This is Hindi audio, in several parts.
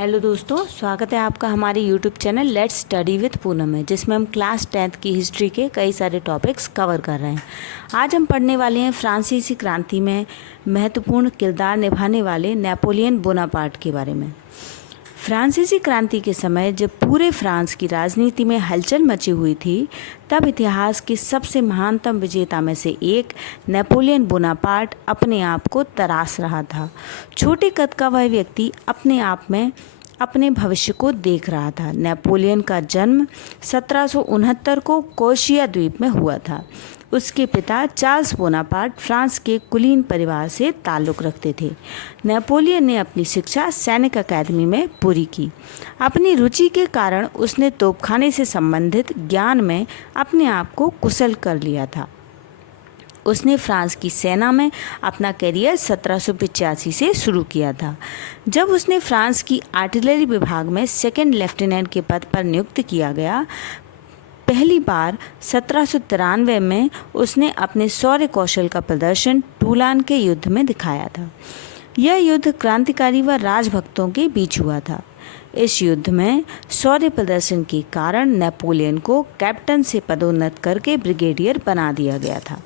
हेलो दोस्तों, स्वागत है आपका हमारे YouTube channel let's study with Poonam में, जिसमें हम क्लास 10th की हिस्ट्री के कई सारे टॉपिक्स कवर कर रहे हैं। आज हम पढ़ने वाले हैं फ्रांसीसी क्रांति में महत्वपूर्ण किरदार निभाने वाले नेपोलियन बोनापार्ट के बारे में। फ्रांसीसी क्रांति के समय जब पूरे फ्रांस की राजनीति में हलचल मची हुई थी, तब इतिहास के सबसे महानतम विजेता में से एक नेपोलियन बोनापार्ट अपने आप को तराश रहा था। छोटे कद का वह व्यक्ति अपने आप में अपने भविष्य को देख रहा था। नेपोलियन का जन्म 1769 को कोर्सिया द्वीप में हुआ था। उसके पिता चार्ल्स बोनापार्ट फ्रांस के कुलीन परिवार से ताल्लुक़ रखते थे। नेपोलियन ने अपनी शिक्षा सैनिक अकादमी में पूरी की। अपनी रुचि के कारण उसने तोपखाने से संबंधित ज्ञान में अपने आप को कुशल कर लिया था। उसने फ्रांस की सेना में अपना करियर 1785 से शुरू किया था, जब उसने फ्रांस की आर्टिलरी विभाग में सेकंड लेफ्टिनेंट के पद पर नियुक्त किया गया। पहली बार 1793 में उसने अपने शौर्य कौशल का प्रदर्शन टूलान के युद्ध में दिखाया था। यह युद्ध क्रांतिकारी व राजभक्तों के बीच हुआ था। इस युद्ध में शौर्य प्रदर्शन के कारण नेपोलियन को कैप्टन से पदोन्नत करके ब्रिगेडियर बना दिया गया था।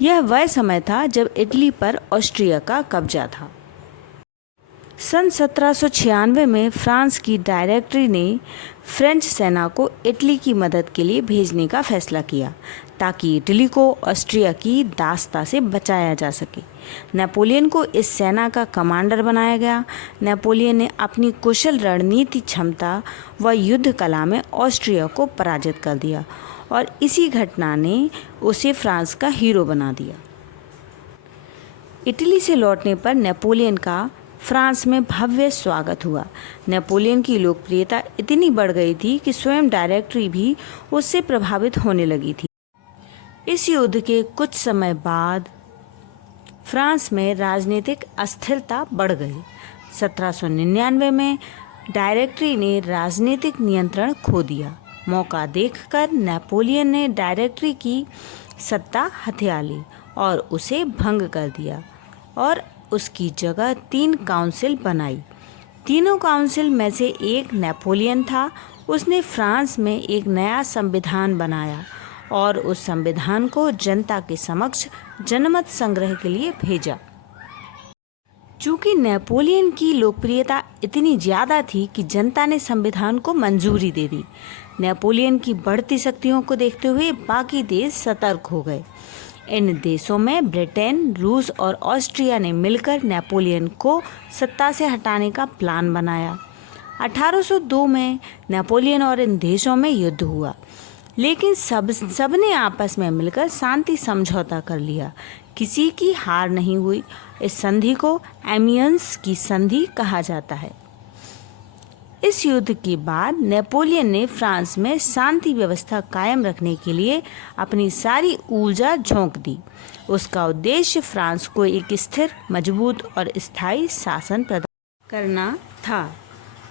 यह वह समय था जब इटली पर ऑस्ट्रिया का कब्जा था। सन 1796 में फ्रांस की डायरेक्टरी ने फ्रेंच सेना को इटली की मदद के लिए भेजने का फैसला किया, ताकि इटली को ऑस्ट्रिया की दासता से बचाया जा सके। नेपोलियन को इस सेना का कमांडर बनाया गया। नेपोलियन ने अपनी कुशल रणनीति क्षमता व युद्ध कला में ऑस्ट्रिया को पराजित कर दिया और इसी घटना ने उसे फ्रांस का हीरो बना दिया। इटली से लौटने पर नेपोलियन का फ्रांस में भव्य स्वागत हुआ। नेपोलियन की लोकप्रियता इतनी बढ़ गई थी कि स्वयं डायरेक्टरी भी उससे प्रभावित होने लगी थी। इस युद्ध के कुछ समय बाद फ्रांस में राजनीतिक अस्थिरता बढ़ गई। 1799 में डायरेक्टरी ने राजनीतिक नियंत्रण खो दिया। मौका देखकर नेपोलियन ने डायरेक्टरी की सत्ता हथिया ली और उसे भंग कर दिया और उसकी जगह 3 काउंसिल बनाई। तीनों काउंसिल में से एक नेपोलियन था। उसने फ्रांस में एक नया संविधान बनाया और उस संविधान को जनता के समक्ष जनमत संग्रह के लिए भेजा। चूँकि नेपोलियन की लोकप्रियता इतनी ज़्यादा थी कि जनता ने संविधान को मंजूरी दे दी। नेपोलियन की बढ़ती शक्तियों को देखते हुए बाकी देश सतर्क हो गए। इन देशों में ब्रिटेन, रूस और ऑस्ट्रिया ने मिलकर नेपोलियन को सत्ता से हटाने का प्लान बनाया। 1802 में नेपोलियन और इन देशों में युद्ध हुआ, लेकिन सबने आपस में मिलकर शांति समझौता कर लिया। किसी की हार नहीं हुई। इस संधि को एमियंस की संधि कहा जाता है। इस युद्ध के बाद नेपोलियन ने फ्रांस में शांति व्यवस्था कायम रखने के लिए अपनी सारी ऊर्जा झोंक दी। उसका उद्देश्य फ्रांस को एक स्थिर, मजबूत और स्थायी शासन प्रदान करना था।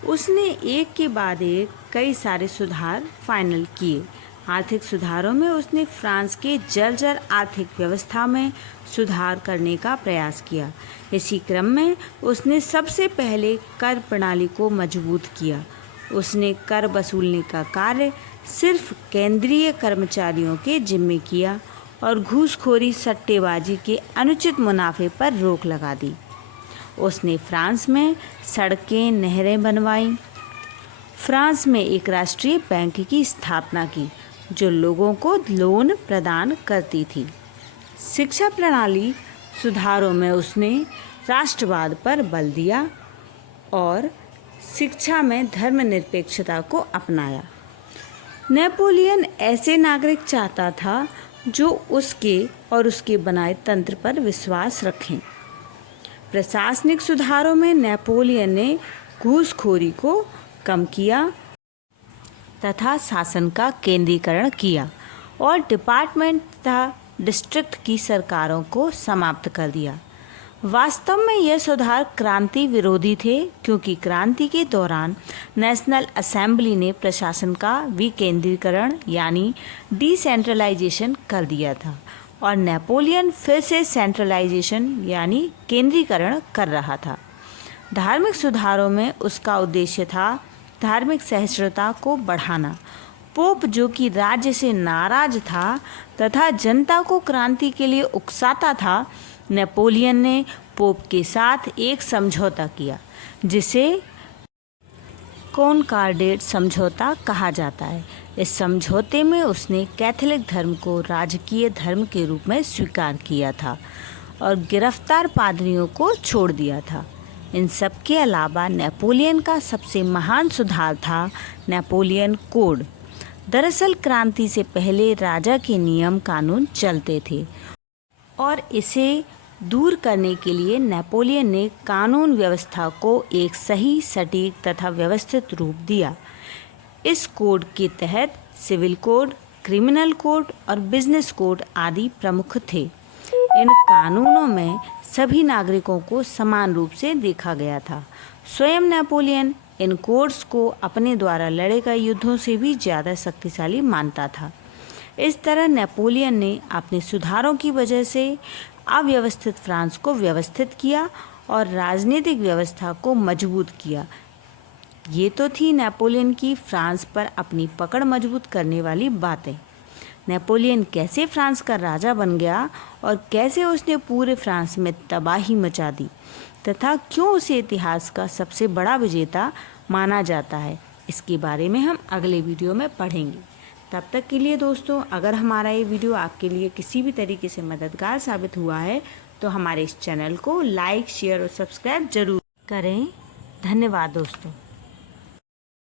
उसने एक के बाद एक कई सारे सुधार फाइनल किए। आर्थिक सुधारों में उसने फ्रांस के जर्जर आर्थिक व्यवस्था में सुधार करने का प्रयास किया। इसी क्रम में उसने सबसे पहले कर प्रणाली को मजबूत किया। उसने कर वसूलने का कार्य सिर्फ केंद्रीय कर्मचारियों के जिम्मे किया और घूसखोरी, सट्टेबाजी के अनुचित मुनाफे पर रोक लगा दी। उसने फ्रांस में सड़कें, नहरें बनवाईं। फ्रांस में एक राष्ट्रीय बैंक की स्थापना की, जो लोगों को लोन प्रदान करती थी। शिक्षा प्रणाली सुधारों में उसने राष्ट्रवाद पर बल दिया और शिक्षा में धर्मनिरपेक्षता को अपनाया। नेपोलियन ऐसे नागरिक चाहता था जो उसके और उसके बनाए तंत्र पर विश्वास रखें। प्रशासनिक सुधारों में नेपोलियन ने घूसखोरी को कम किया तथा शासन का केंद्रीकरण किया और डिपार्टमेंट तथा डिस्ट्रिक्ट की सरकारों को समाप्त कर दिया। वास्तव में यह सुधार क्रांति विरोधी थे, क्योंकि क्रांति के दौरान नेशनल असेंबली ने प्रशासन का विकेंद्रीकरण यानी डिसेंट्रलाइजेशन कर दिया था और नेपोलियन फिर से सेंट्रलाइजेशन यानी केंद्रीकरण कर रहा था। धार्मिक सुधारों में उसका उद्देश्य था धार्मिक सहिष्णुता को बढ़ाना। पोप, जो कि राज्य से नाराज था तथा जनता को क्रांति के लिए उकसाता था, नेपोलियन ने पोप के साथ एक समझौता किया जिसे कॉनकॉर्डेट समझौता कहा जाता है। इस समझौते में उसने कैथोलिक धर्म को राजकीय धर्म के रूप में स्वीकार किया था और गिरफ्तार पादरियों को छोड़ दिया था। इन सब के अलावा नेपोलियन का सबसे महान सुधार था नेपोलियन कोड। दरअसल क्रांति से पहले राजा के नियम कानून चलते थे और इसे दूर करने के लिए नेपोलियन ने कानून व्यवस्था को एक सही, सटीक तथा व्यवस्थित रूप दिया। इस कोड के तहत सिविल कोड, क्रिमिनल कोड और बिजनेस कोड आदि प्रमुख थे। इन कानूनों में सभी नागरिकों को समान रूप से देखा गया था। स्वयं नेपोलियन इन कोड्स को अपने द्वारा लड़े गए युद्धों से भी ज़्यादा शक्तिशाली मानता था। इस तरह नेपोलियन ने अपने सुधारों की वजह से अव्यवस्थित फ्रांस को व्यवस्थित किया और राजनीतिक व्यवस्था को मजबूत किया। ये तो थी नेपोलियन की फ्रांस पर अपनी पकड़ मजबूत करने वाली बातें। नेपोलियन कैसे फ्रांस का राजा बन गया और कैसे उसने पूरे फ्रांस में तबाही मचा दी तथा क्यों उसे इतिहास का सबसे बड़ा विजेता माना जाता है, इसके बारे में हम अगले वीडियो में पढ़ेंगे। तब तक के लिए दोस्तों, अगर हमारा ये वीडियो आपके लिए किसी भी तरीके से मददगार साबित हुआ है तो हमारे इस चैनल को लाइक, शेयर और सब्सक्राइब जरूर करें। धन्यवाद दोस्तों।